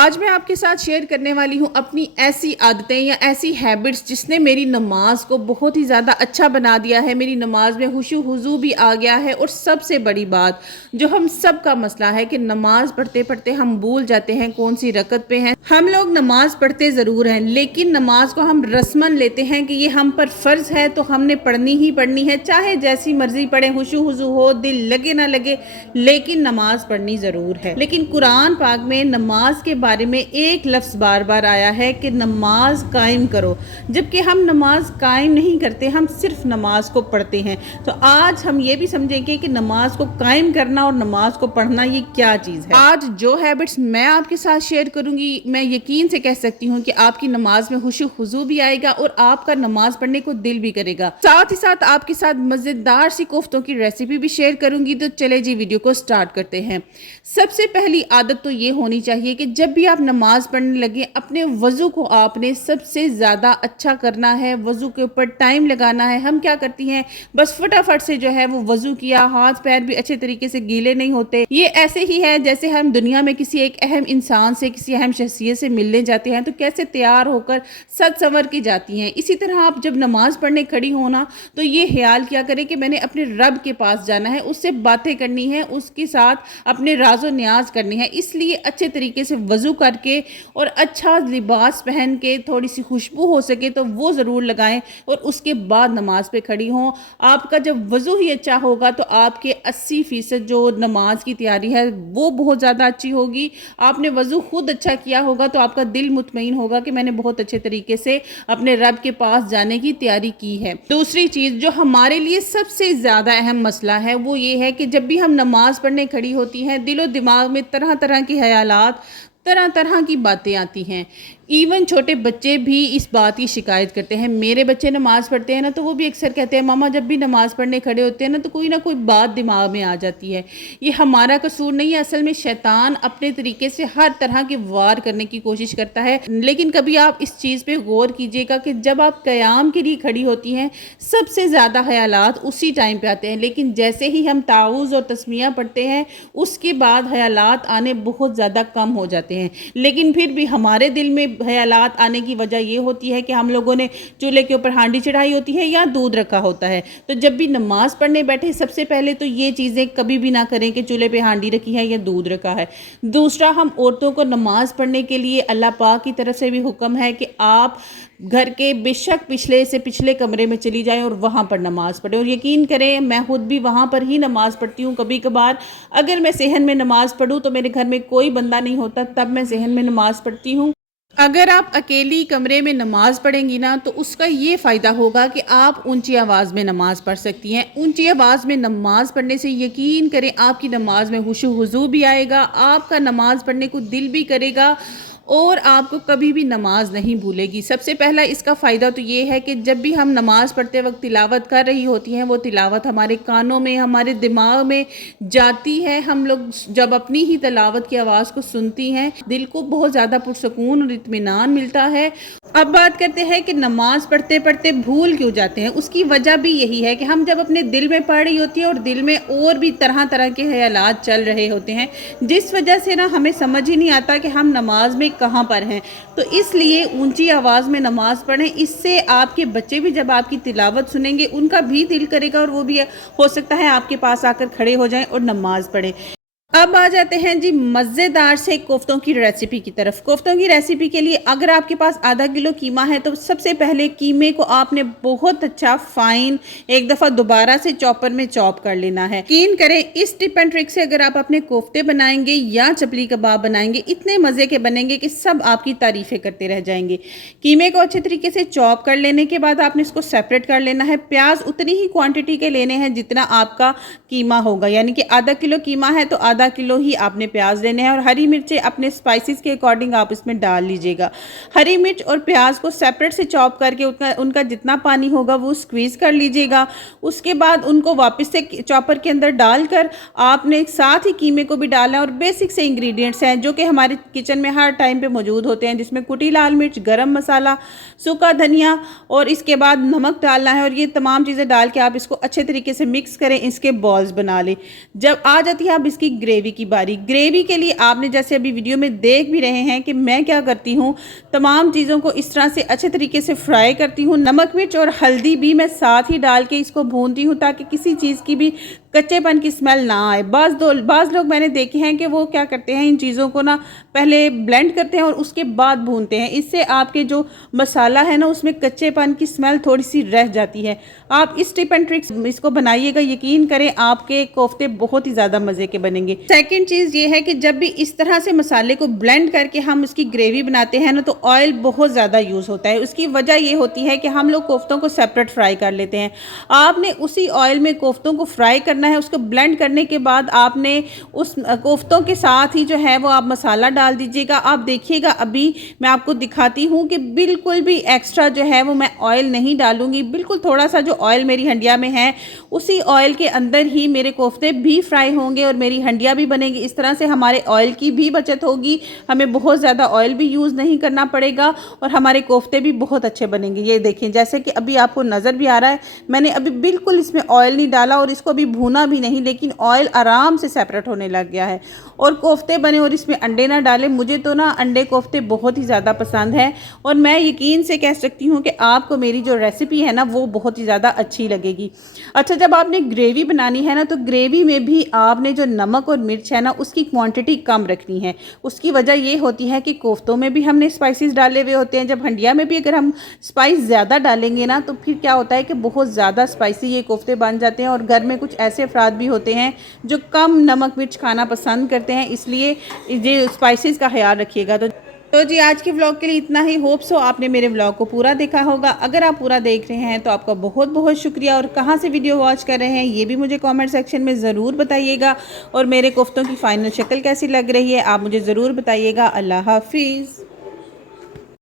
आज मैं आपके साथ शेयर करने वाली हूँ अपनी ऐसी आदतें या ऐसी हैबिट्स जिसने मेरी नमाज को बहुत ही ज़्यादा अच्छा बना दिया है। मेरी नमाज में खुशू हुजू भी आ गया है। और सबसे बड़ी बात जो हम सब का मसला है कि नमाज पढ़ते पढ़ते हम भूल जाते हैं कौन सी रकत पे हैं। हम लोग नमाज पढ़ते ज़रूर हैं लेकिन नमाज को हम रस्मन लेते हैं कि ये हम पर फ़र्ज़ है तो हमने पढ़नी ही पढ़नी है, चाहे जैसी मर्जी पढ़े, खुशू हुजू हो, दिल लगे ना लगे, लेकिन नमाज पढ़नी ज़रूर है। लेकिन कुरान पाक में नमाज के बारे में एक लफ्ज़ बार बार आया है कि नमाज कायम करो, जबकि हम नमाज कायम नहीं करते, हम सिर्फ नमाज को पढ़ते हैं। तो आज हम ये भी समझेंगे कि नमाज को कायम करना और नमाज को पढ़ना ये क्या चीज़ है। आज जो हैबिट्स मैं आपके साथ शेयर करूंगी, मैं यकीन से कह सकती हूँ कि आपकी नमाज में खुशू हुजू भी आएगा और आपका नमाज पढ़ने को दिल भी करेगा। साथ ही साथ आपके साथ मज़ेदार सी कोफ्तों की रेसिपी भी शेयर करूंगी। तो चले जी वीडियो को स्टार्ट करते हैं। सबसे पहली आदत तो ये होनी चाहिए कि जब भी आप नमाज पढ़ने लगे अपने वज़ू को आपने सबसे ज़्यादा अच्छा करना है, वज़ू के ऊपर टाइम लगाना है। हम क्या करती हैं, बस फटाफट से जो है वो वज़ू किया, हाथ पैर भी अच्छे तरीके से गीले नहीं होते। ये ऐसे ही है जैसे हम दुनिया में किसी एक अहम इंसान से, किसी अहम शख्सियत से मिलने जाते हैं तो कैसे तैयार होकर सज संवर की जाती हैं। इसी तरह आप जब नमाज पढ़ने खड़ी होना तो ये ख्याल किया करें कि मैंने अपने रब के पास जाना है, उससे बातें करनी है, उसके साथ अपने राज़ो न्याज करनी है। इसलिए अच्छे तरीके से वज़ू करके और अच्छा लिबास पहन के, थोड़ी सी खुशबू हो सके तो वो ज़रूर लगाएं और उसके बाद नमाज पे खड़ी हों। आपका जब वज़ू ही अच्छा होगा तो आपके 80% जो नमाज की तैयारी है वो बहुत ज़्यादा अच्छी होगी। आपने वज़ू खुद अच्छा किया होगा तो आपका दिल मुतमईन होगा कि मैंने बहुत अच्छे तरीके से अपने रब के पास जाने की तैयारी की है। दूसरी चीज़ जो हमारे लिए सबसे ज़्यादा अहम मसला है वो ये है कि जब भी हम नमाज पढ़ने खड़ी होती हैं दिलो दिमाग में तरह तरह के ख्यालात, तरह तरह की बातें आती हैं। इवन छोटे बच्चे भी इस बात की शिकायत करते हैं। मेरे बच्चे नमाज़ पढ़ते हैं ना तो वो भी अक्सर कहते हैं मामा जब भी नमाज़ पढ़ने खड़े होते हैं ना कोई बात दिमाग में आ जाती है। ये हमारा कसूर नहीं है, असल में शैतान अपने तरीके से हर तरह के वार करने की कोशिश करता है। लेकिन कभी आप इस चीज़ पे गौर कीजिएगा कि जब आप क़याम के लिए खड़ी होती हैं सबसे ज़्यादा ख्यालात उसी टाइम पे आते हैं, लेकिन जैसे ही हम ताऊज़ और तस्मीया पढ़ते हैं उसके बाद ख्यालात आने बहुत ज़्यादा कम हो जाते हैं। लेकिन फिर भी हमारे दिल में ख्यालात आने की वजह ये होती है कि हम लोगों ने चूल्हे के ऊपर हांडी चढ़ाई होती है या दूध रखा होता है। तो जब भी नमाज पढ़ने बैठे सबसे पहले तो ये चीज़ें कभी भी ना करें कि चूल्हे पे हांडी रखी है या दूध रखा है। दूसरा, हम औरतों को नमाज पढ़ने के लिए अल्लाह पाक की तरफ से भी हुक्म है कि आप घर के बेशक पिछले से पिछले कमरे में चली जाएं और वहाँ पर नमाज़ पढ़ें। और यकीन करें मैं खुद भी वहाँ पर ही नमाज़ पढ़ती हूँ। कभी कभार अगर मैं सेहन में नमाज़ पढ़ूँ तो मेरे घर में कोई बंदा नहीं होता तब मैं सेहन में नमाज़ पढ़ती हूँ। अगर आप अकेली कमरे में नमाज पढ़ेंगी ना तो उसका ये फ़ायदा होगा कि आप ऊंची आवाज़ में नमाज़ पढ़ सकती हैं। ऊंची आवाज़ में नमाज़ पढ़ने से यकीन करें आपकी नमाज में खुशू हुजू भी आएगा, आपका नमाज़ पढ़ने को दिल भी करेगा और आपको कभी भी नमाज नहीं भूलेगी। सबसे पहला इसका फ़ायदा तो ये है कि जब भी हम नमाज़ पढ़ते वक्त तिलावत कर रही होती हैं वो तिलावत हमारे कानों में, हमारे दिमाग में जाती है। हम लोग जब अपनी ही तिलावत की आवाज़ को सुनती हैं दिल को बहुत ज़्यादा पुरसकून और इत्मीनान मिलता है। अब बात करते हैं कि नमाज पढ़ते पढ़ते भूल क्यों जाते हैं। उसकी वजह भी यही है कि हम जब अपने दिल में पढ़ रही होती है और दिल में और भी तरह तरह के ख्यालात चल रहे होते हैं जिस वजह से ना हमें समझ ही नहीं आता कि हम नमाज में कहाँ पर हैं। तो इसलिए ऊंची आवाज़ में नमाज़ पढ़ें। इससे आपके बच्चे भी जब आपकी तिलावत सुनेंगे उनका भी दिल करेगा और वो भी हो सकता है आपके पास आकर खड़े हो जाएं और नमाज पढ़ें। अब आ जाते हैं जी मज़ेदार से कोफ्तों की रेसिपी की तरफ। कोफ्तों की रेसिपी के लिए अगर आपके पास आधा किलो कीमा है तो सबसे पहले कीमे को आपने बहुत अच्छा फाइन एक दफ़ा दोबारा से चॉपर में चॉप कर लेना है। यकीन करें इस टिप एंड ट्रिक से अगर आप अपने कोफ्ते बनाएंगे या चपली कबाब बनाएंगे इतने मज़े के बनेंगे कि सब आपकी तारीफ़ें करते रह जाएंगे। कीमे को अच्छे तरीके से चॉप कर लेने के बाद आपने इसको सेपरेट कर लेना है। प्याज उतनी ही क्वान्टिटी के लेने हैं जितना आपका कीमा होगा, यानी कि आधा किलो कीमा है तो आधा किलो ही आपने प्याज लेने हैं। और हरी मिर्चें अपने स्पाइसेस के अकॉर्डिंग आप इसमें डाल लीजिएगा। हरी मिर्च और प्याज को सेपरेट से चॉप करके उनका जितना पानी होगा वो स्क्वीज़ कर लीजिएगा। उसके बाद उनको वापस से चॉपर के अंदर डालकर आपने साथ ही कीमे को भी डालना है। और बेसिक से इंग्रेडिएंट्स हैं जो कि हमारे किचन में हर टाइम पे मौजूद होते हैं, जिसमें कुटी लाल मिर्च, गरम मसाला, सूखा धनिया और इसके बाद नमक डालना है। और ये तमाम चीज़ें डाल के आप इसको अच्छे तरीके से मिक्स करें, इसके बॉल्स बना लें। जब आ जाती है आप इसकी ग्रेवी की बारी। ग्रेवी के लिए आपने जैसे अभी वीडियो में देख भी रहे हैं कि मैं क्या करती हूँ, तमाम चीज़ों को इस तरह से अच्छे तरीके से फ्राई करती हूँ। नमक मिर्च और हल्दी भी मैं साथ ही डाल के इसको भूनती हूँ ताकि किसी चीज़ की भी कच्चेपन की स्मेल ना आए। बाज़ लोग मैंने देखे हैं कि वो क्या करते हैं, इन चीज़ों को ना पहले ब्लेंड करते हैं और उसके बाद भूनते हैं। इससे आपके जो मसाला है ना उसमें कच्चेपन की स्मेल थोड़ी सी रह जाती है। आप इस टिप एंड ट्रिक्स इसको बनाइएगा, यकीन करें आपके कोफ्ते बहुत ही ज़्यादा मज़े के बनेंगे। सेकंड चीज़ ये है कि जब भी इस तरह से मसाले को ब्लेंड करके हम उसकी ग्रेवी बनाते हैं ना तो ऑयल बहुत ज़्यादा यूज़ होता है। उसकी वजह ये होती है कि हम लोग कोफ्तों को सेपरेट फ्राई कर लेते हैं। आपने उसी ऑयल में कोफ्तों को फ्राई करना है। उसको ब्लेंड करने के बाद आपने उस कोफ्तों के साथ ही जो है वो आप मसाला डाल दीजिएगा। आप देखिएगा, अभी मैं आपको दिखाती हूँ कि बिल्कुल भी एक्स्ट्रा जो है वो मैं ऑयल नहीं डालूंगी। बिल्कुल थोड़ा सा जो ऑयल मेरी हंडिया में है उसी ऑयल के अंदर ही मेरे कोफ्ते भी फ्राई होंगे और मेरी हंडिया भी बनेगी। इस तरह से हमारे ऑयल की भी बचत होगी, हमें बहुत ज़्यादा ऑयल भी यूज़ नहीं करना पड़ेगा और हमारे कोफ्ते भी बहुत अच्छे बनेंगे। ये देखें, जैसे कि अभी आपको नज़र भी आ रहा है, मैंने अभी बिल्कुल इसमें ऑयल नहीं डाला और इसको अभी भूना भी नहीं, लेकिन ऑयल आराम से सेपरेट होने लग गया है और कोफ्ते बने। और इसमें अंडे ना डालें, मुझे तो ना अंडे कोफ्ते बहुत ही ज़्यादा पसंद है और मैं यकीन से कह सकती हूँ कि आपको मेरी जो रेसिपी है ना वो बहुत ही ज़्यादा अच्छी लगेगी। अच्छा, जब आपने ग्रेवी बनानी है ना तो ग्रेवी में भी आपने जो नमक और मिर्च है ना उसकी क्वांटिटी कम रखनी है। उसकी वजह ये होती है कि कोफ्तों में भी हमने स्पाइसेस डाले हुए होते हैं, जब हंडिया में भी अगर हम स्पाइस ज़्यादा डालेंगे ना तो फिर क्या होता है कि बहुत ज़्यादा स्पाइसी ये कोफ्ते बन जाते हैं। और घर में कुछ ऐसे अफराद भी होते हैं जो कम नमक मिर्च खाना पसंद करते हैं, इसलिए ये स्पाइसेस का ख्याल रखिएगा। तो जी, आज के व्लॉग के लिए इतना ही। होप सो आपने मेरे व्लॉग को पूरा देखा होगा। अगर आप पूरा देख रहे हैं तो आपका बहुत बहुत शुक्रिया। और कहाँ से वीडियो वॉच कर रहे हैं ये भी मुझे कमेंट सेक्शन में ज़रूर बताइएगा। और मेरे कोफ्तों की फ़ाइनल शक्ल कैसी लग रही है आप मुझे ज़रूर बताइएगा। अल्लाह हाफिज़।